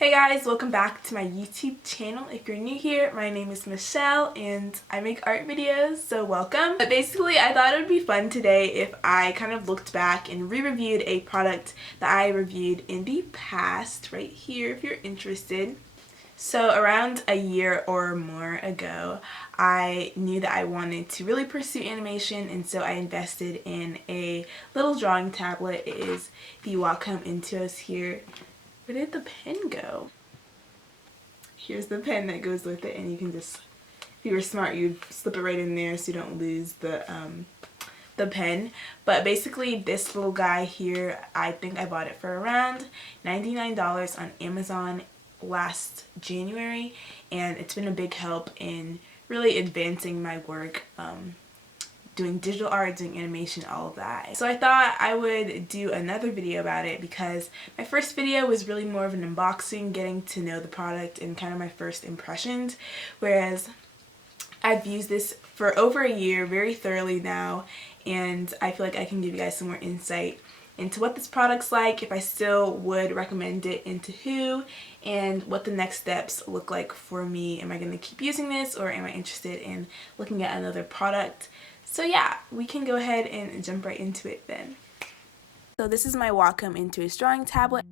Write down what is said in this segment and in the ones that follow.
Hey guys, welcome back to my YouTube channel. If you're new here, my name is Michelle and I make art videos, so welcome. But basically, I thought it would be fun today if I kind of looked back and re-reviewed a product that I reviewed in the past, right here if you're interested. So around a year or more ago, I knew that I wanted to really pursue animation, and so I invested in a little drawing tablet. It is the Wacom Intuos here. Where did the pen go? Here's the pen that goes with it, and you can just, if you were smart, you'd slip it right in there so you don't lose the pen. But basically, this little guy here, I think I bought it for around $99 on Amazon last January, and it's been a big help in really advancing my work, doing digital art, doing animation, all of that. So I thought I would do another video about it because my first video was really more of an unboxing, getting to know the product and kind of my first impressions, whereas I've used this for over a year very thoroughly now, and I feel like I can give you guys some more insight into what this product's like, if I still would recommend it, and to who, and what the next steps look like for me. Am I going to keep using this, or am I interested in looking at another product? So yeah, we can go ahead and jump right into it then. So this is my Wacom Intuos drawing tablet.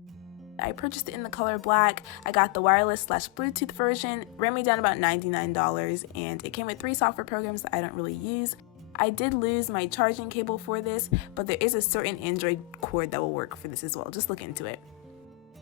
I purchased it in the color black. I got the wireless/Bluetooth version. Ran me down about $99, and it came with 3 software programs that I don't really use. I did lose my charging cable for this, but there is a certain Android cord that will work for this as well. Just look into it.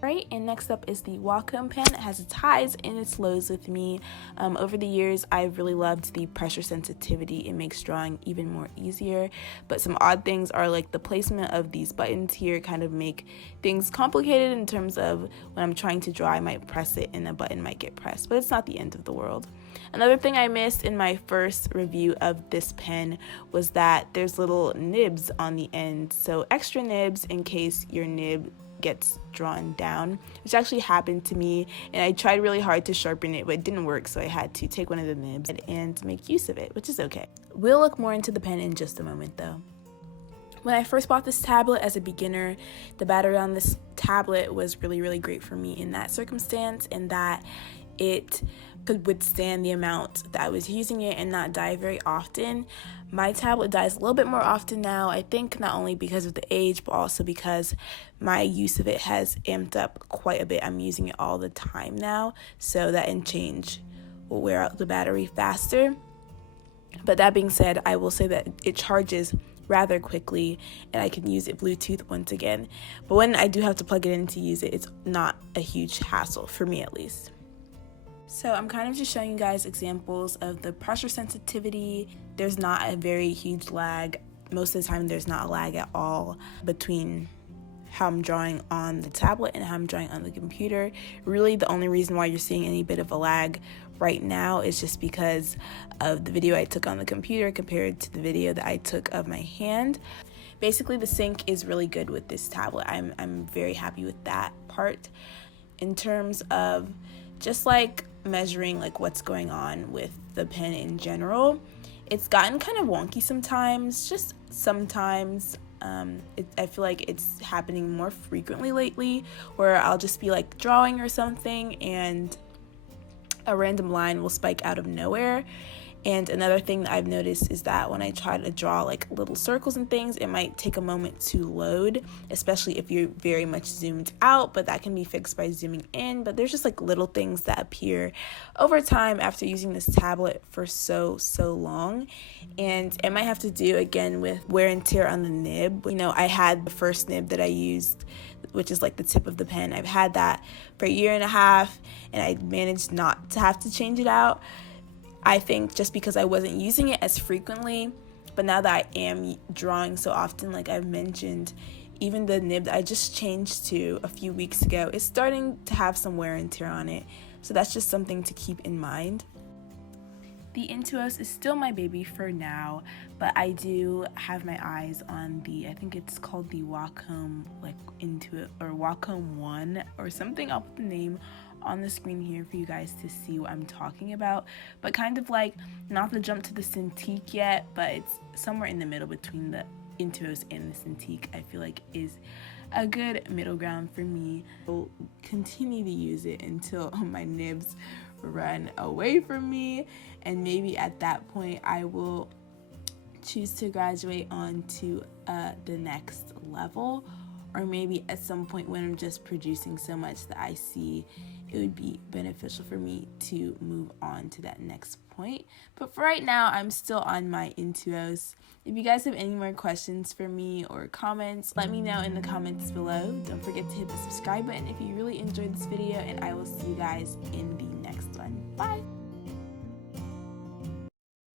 Right, and next up is the Wacom Pen. It has its highs and its lows with me. Over the years, I've really loved the pressure sensitivity. It makes drawing even more easier, but some odd things are like the placement of these buttons here kind of make things complicated in terms of when I'm trying to draw, I might press it and a button might get pressed, but it's not the end of the world. Another thing I missed in my first review of this pen was that there's little nibs on the end, so extra nibs in case your nib gets drawn down, which actually happened to me, and I tried really hard to sharpen it, but it didn't work, so I had to take one of the nibs and make use of it, which is okay. We'll look more into the pen in just a moment though. When I first bought this tablet as a beginner, the battery on this tablet was really great for me in that circumstance, and that it could withstand the amount that I was using it and not die very often. My tablet dies a little bit more often now, I think not only because of the age, but also because my use of it has amped up quite a bit. I'm using it all the time now, so that and change will wear out the battery faster. But that being said, I will say that it charges rather quickly, and I can use it Bluetooth once again. But when I do have to plug it in to use it, it's not a huge hassle, for me at least. So I'm kind of just showing you guys examples of the pressure sensitivity. There's not a very huge lag. Most of the time there's not a lag at all between how I'm drawing on the tablet and how I'm drawing on the computer. Really the only reason why you're seeing any bit of a lag right now is just because of the video I took on the computer compared to the video that I took of my hand. Basically the sync is really good with this tablet. I'm very happy with that part. In terms of just like measuring like what's going on with the pen in general, it's gotten kind of wonky sometimes, just sometimes. I feel like it's happening more frequently lately, where I'll just be like drawing or something and a random line will spike out of nowhere. And another thing that I've noticed is that when I try to draw like little circles and things, it might take a moment to load, especially if you're very much zoomed out, but that can be fixed by zooming in. But there's just like little things that appear over time after using this tablet for so long. And it might have to do again with wear and tear on the nib. You know, I had the first nib that I used, which is like the tip of the pen. I've had that for a year and a half, and I managed not to have to change it out. I think just because I wasn't using it as frequently, but now that I am drawing so often, like I've mentioned, even the nib that I just changed to a few weeks ago is starting to have some wear and tear on it. So that's just something to keep in mind. The Intuos is still my baby for now, but I do have my eyes on the, I think it's called the Wacom Intuos or Wacom 1 or something. I'll put the name on the screen here for you guys to see what I'm talking about, but kind of like not the jump to the Cintiq yet, but it's somewhere in the middle between the Intuos and the Cintiq. I feel like is a good middle ground for me. I'll continue to use it until my nibs run away from me, and maybe at that point I will choose to graduate on to the next level, or maybe at some point when I'm just producing so much that I see it would be beneficial for me to move on to that next point. But for right now, I'm still on my Intuos. If you guys have any more questions for me or comments, let me know in the comments below. Don't forget to hit the subscribe button if you really enjoyed this video, and I will see you guys in the next one. Bye!